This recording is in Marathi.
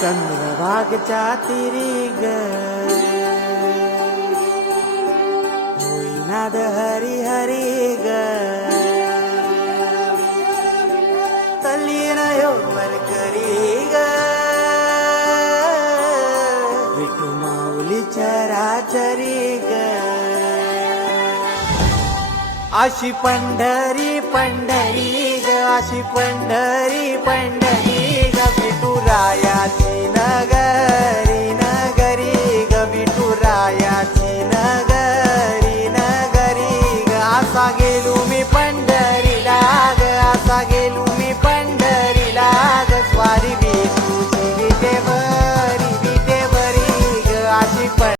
चंद्रभागच्या तिरी ग होईनाद हरी हरी ग तल्लीन वर करी ग विठू माऊली चराचरी ग अशी पंढरी पंढरी ग अशी पंढरी पंढरी ग विठू रायाची नगर